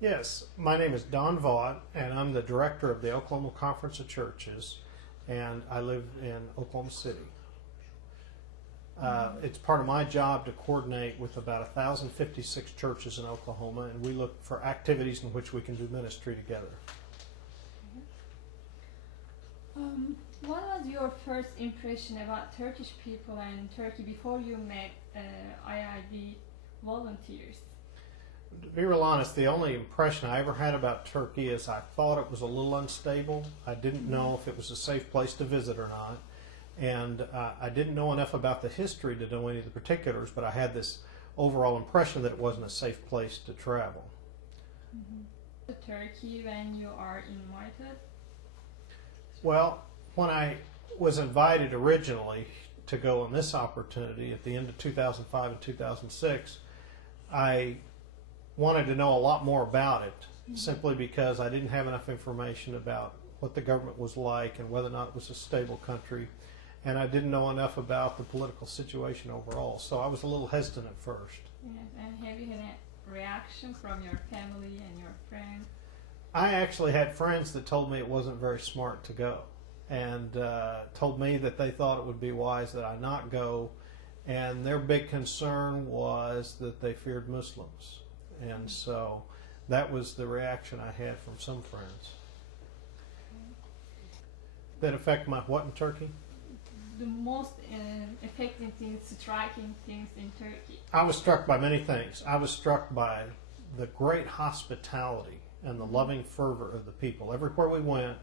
Yes, my name is Don Vaught, and I'm the director of the Oklahoma Conference of Churches, and I live in Oklahoma City. It's part of my job to coordinate with about 1,056 churches in Oklahoma, and we look for activities in which we can do ministry together. What was your first impression about Turkish people and Turkey before you met IID volunteers? To be real honest, the only impression I ever had about Turkey is I thought it was a little unstable. I didn't know if it was a safe place to visit or not. And I didn't know enough about the history to know any of the particulars, but I had this overall impression that it wasn't a safe place to travel. To Turkey when you are invited? Well, when I was invited originally to go on this opportunity at the end of 2005 and 2006, I wanted to know a lot more about it, simply because I didn't have enough information about what the government was like and whether or not it was a stable country, and I didn't know enough about the political situation overall, so I was a little hesitant at first. Yes, and have you had a reaction from your family and your friends? I actually had friends that told me it wasn't very smart to go, and told me that they thought it would be wise that I not go, and their big concern was that they feared Muslims. And so that was the reaction I had from some friends. That affect my what in Turkey? The most affecting things, striking things in Turkey. I was struck by many things. I was struck by the great hospitality and the loving fervor of the people. Everywhere we went,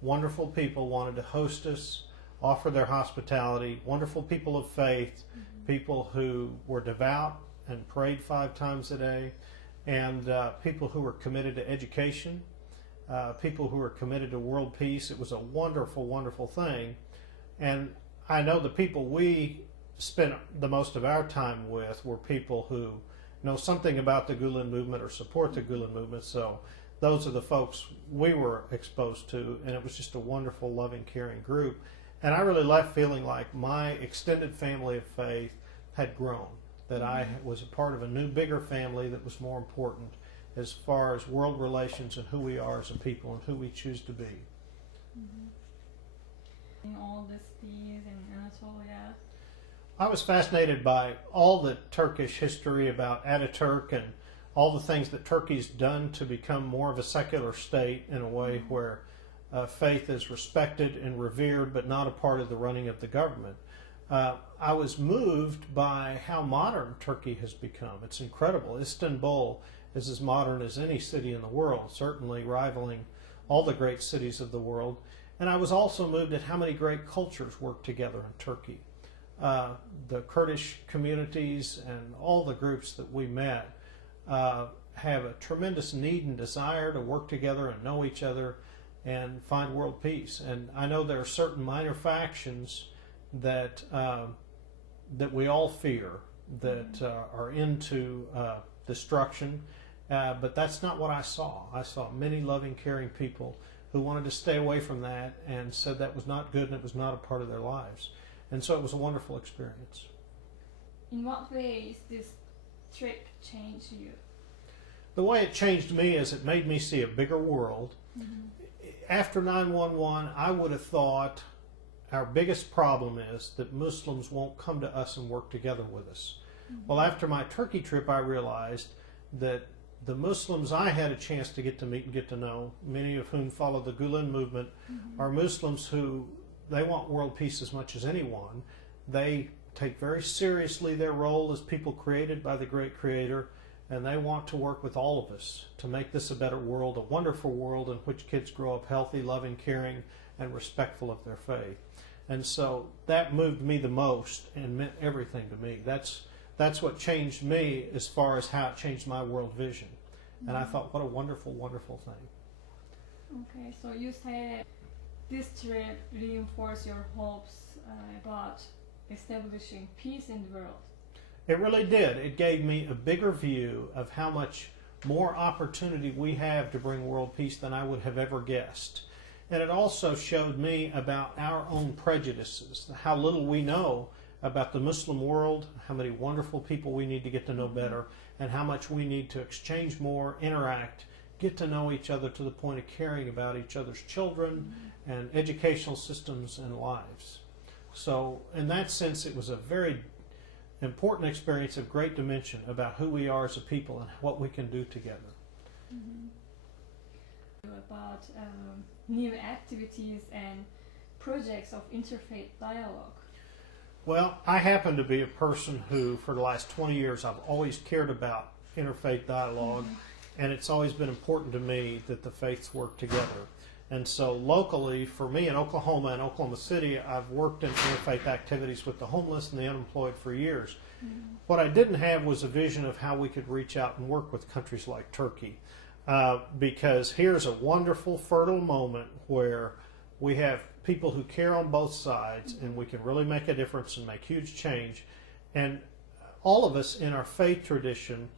wonderful people wanted to host us, offer their hospitality, wonderful people of faith, people who were devout and prayed 5 times a day, and people who were committed to education, people who were committed to world peace. It was a wonderful, wonderful thing. And I know the people we spent the most of our time with were people who know something about the Gulen movement or support the Gulen movement. So those are the folks we were exposed to, and it was just a wonderful, loving, caring group. And I really left feeling like my extended family of faith had grown, that I was a part of a new, bigger family that was more important as far as world relations and who we are as a people and who we choose to be. In all the cities in Anatolia. I was fascinated by all the Turkish history about Ataturk and all the things that Turkey's done to become more of a secular state in a way where faith is respected and revered but not a part of the running of the government. I was moved by how modern Turkey has become. It's incredible. Istanbul is as modern as any city in the world, certainly rivaling all the great cities of the world. And I was also moved at how many great cultures work together in Turkey. The Kurdish communities and all the groups that we met have a tremendous need and desire to work together and know each other and find world peace. And I know there are certain minor factions that that we all fear, that are into destruction, but that's not what I saw. I saw many loving, caring people who wanted to stay away from that and said that was not good and it was not a part of their lives. And so it was a wonderful experience. In what ways this trip changed you? The way it changed me is it made me see a bigger world. After 9/11, I would have thought our biggest problem is that Muslims won't come to us and work together with us. Well, after my Turkey trip, I realized that the Muslims I had a chance to get to meet and get to know, many of whom follow the Gulen movement, are Muslims who they want world peace as much as anyone. They take very seriously their role as people created by the great Creator, and they want to work with all of us to make this a better world, a wonderful world in which kids grow up healthy, loving, caring, and respectful of their faith. And so that moved me the most and meant everything to me. That's what changed me as far as how it changed my world vision. And I thought, what a wonderful, wonderful thing. Okay, so you said this trip reinforced your hopes about establishing peace in the world. It really did. It gave me a bigger view of how much more opportunity we have to bring world peace than I would have ever guessed. And it also showed me about our own prejudices, how little we know about the Muslim world, how many wonderful people we need to get to know better, and how much we need to exchange more, interact, get to know each other to the point of caring about each other's children and educational systems and lives. So in that sense, it was a very important experience of great dimension about who we are as a people and what we can do together. About new activities and projects of interfaith dialogue. Well, I happen to be a person who, for the last 20 years, I've always cared about interfaith dialogue, and it's always been important to me that the faiths work together. And so locally, for me in Oklahoma and Oklahoma City, I've worked in interfaith activities with the homeless and the unemployed for years. What I didn't have was a vision of how we could reach out and work with countries like Turkey. Because here's a wonderful, fertile moment where we have people who care on both sides, and we can really make a difference and make huge change. And all of us in our faith tradition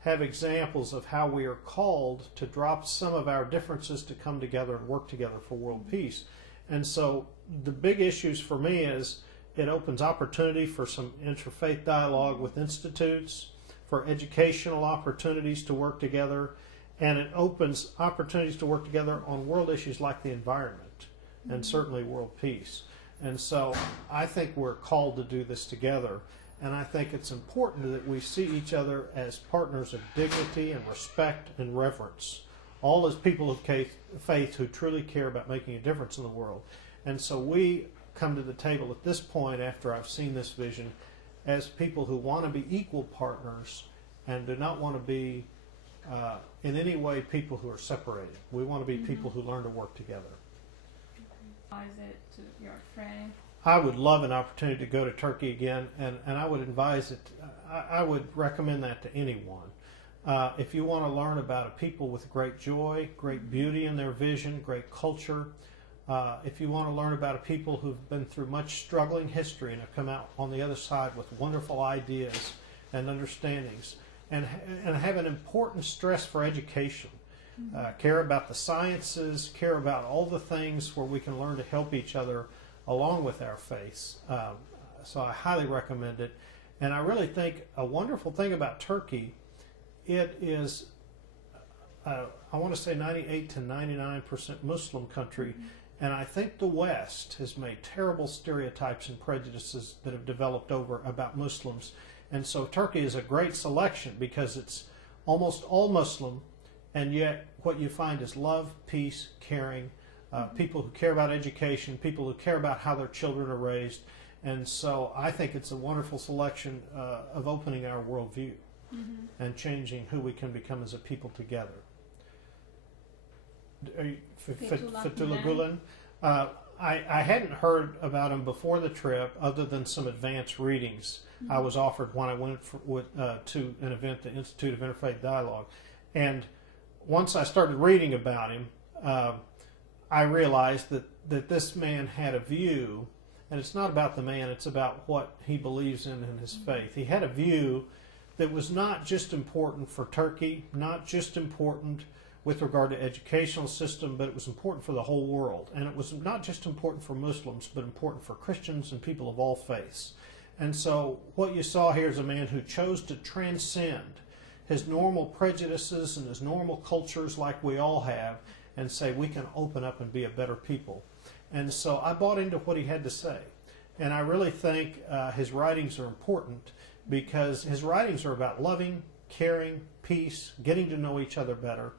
have examples of how we are called to drop some of our differences to come together and work together for world peace. And so the big issues for me is it opens opportunity for some interfaith dialogue with institutes, for educational opportunities to work together, and it opens opportunities to work together on world issues like the environment and certainly world peace. And so I think we're called to do this together, and I think it's important that we see each other as partners of dignity and respect and reverence, all as people of faith who truly care about making a difference in the world. And so we come to the table at this point, after I've seen this vision, as people who want to be equal partners and do not want to be in any way people who are separated. We want to be people who learn to work together. Advise it to your friend. I would love an opportunity to go to Turkey again, and I would advise it. I would recommend that to anyone. If you want to learn about a people with great joy, great beauty in their vision, great culture, if you want to learn about a people who've been through much struggling history and have come out on the other side with wonderful ideas and understandings, and have an important stress for education, care about the sciences, care about all the things where we can learn to help each other along with our faiths. So I highly recommend it. And I really think a wonderful thing about Turkey, it is, I want to say 98 to 99% Muslim country, and I think the West has made terrible stereotypes and prejudices that have developed over about Muslims. And so Turkey is a great selection because it's almost all Muslim, and yet what you find is love, peace, caring, people who care about education, people who care about how their children are raised. And so I think it's a wonderful selection of opening our worldview and changing who we can become as a people together. Fethullah Gulen. I hadn't heard about him before the trip other than some advanced readings I was offered when I went to an event, the Institute of Interfaith Dialogue. And once I started reading about him, I realized that this man had a view, and it's not about the man, it's about what he believes in his faith. He had a view that was not just important for Turkey, not just important with regard to educational system, but it was important for the whole world. And it was not just important for Muslims, but important for Christians and people of all faiths. And so what you saw here is a man who chose to transcend his normal prejudices and his normal cultures like we all have and say we can open up and be a better people. And so I bought into what he had to say. And I really think his writings are important because his writings are about loving, caring, peace, getting to know each other better.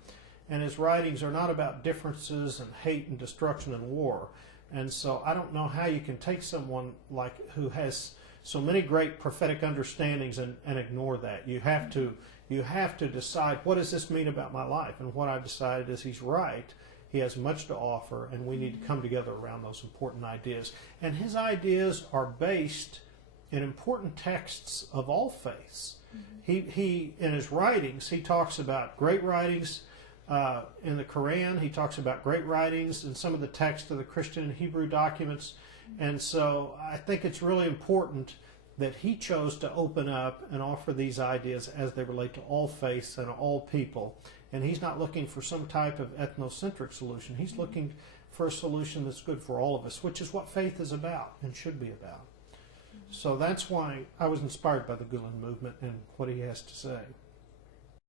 And his writings are not about differences and hate and destruction and war. And so I don't know how you can take someone like who has so many great prophetic understandings and ignore that. You have to decide, what does this mean about my life? And what I've decided is he's right. He has much to offer, and we need to come together around those important ideas. And his ideas are based in important texts of all faiths. He in his writings, he talks about great writings in the Quran. He talks about great writings in some of the texts of the Christian and Hebrew documents. And so I think it's really important that he chose to open up and offer these ideas as they relate to all faiths and all people. And he's not looking for some type of ethnocentric solution. He's looking for a solution that's good for all of us, which is what faith is about and should be about. So that's why I was inspired by the Gulen movement and what he has to say.